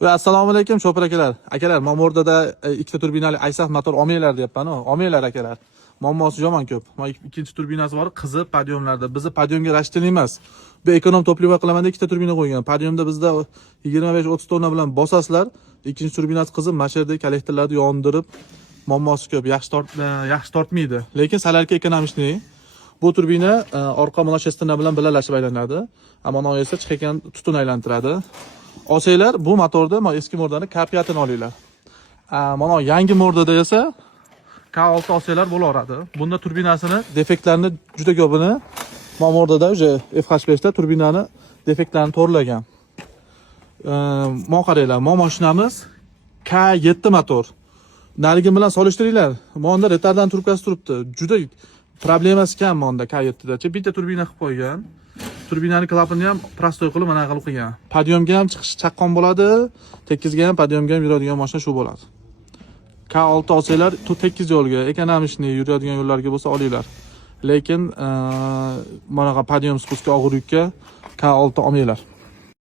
Va assalomu alaykum shopir akalar. Akalar, men o'rdada ikkita turbinali Aysaf motor olmanglar deyapman. Olmanglar akalar. Muammosi yomon ko'p. Mana ikkinchi turbinasi bor, qizi podyomlarda. Bizni podyomga rashtin emas. Bu ekonom to'pliva qilaman deb ikkita turbina qo'ygan. Podyomda bizda 25-30 tonna bilan bosasizlar. Ikkinchi turbinasi qizi mana shu yerda kollektorlarni yondirib, muammosi ko'p. Yaxshi tortmaydi. Lekin salarka ekonomishni. Bu turbina orqa monoshestina bilan birlashib aylanadi. Ammo esa chiqayotgan tutun aylantiradi. Olsanglar bu motorda eski mordani K5'ni olinglar. Mana yangi mordada esa K6 olsanglar bo'laveradi. Bunda turbinasini defektlarini juda ko'pini mana mordada o'sha FH5 da turbinani defektlarini to'g'rilagan. Mana qaranglar, mana mashinamiz K7 motor. Narigi bilan solishtiringlar. Mana retarddan trubkasi turibdi. Juda problemasi kam mana K7dachi. Bitta turbina qilib qo'ygan. Turbinani klapini ham prostoy qilib mana qilib qo'ygan. Podyomga ham chiqish chaqqon bo'ladi, tekizga ham podyomga ham yuradigan mashina shu bo'ladi. K6 olsanglar, tekkiz yo'lga, ekonomishni yuradigan yo'llarga bo'lsa olinglar. Lekin mana podyom spustga og'ir yukka K6 olmanglar.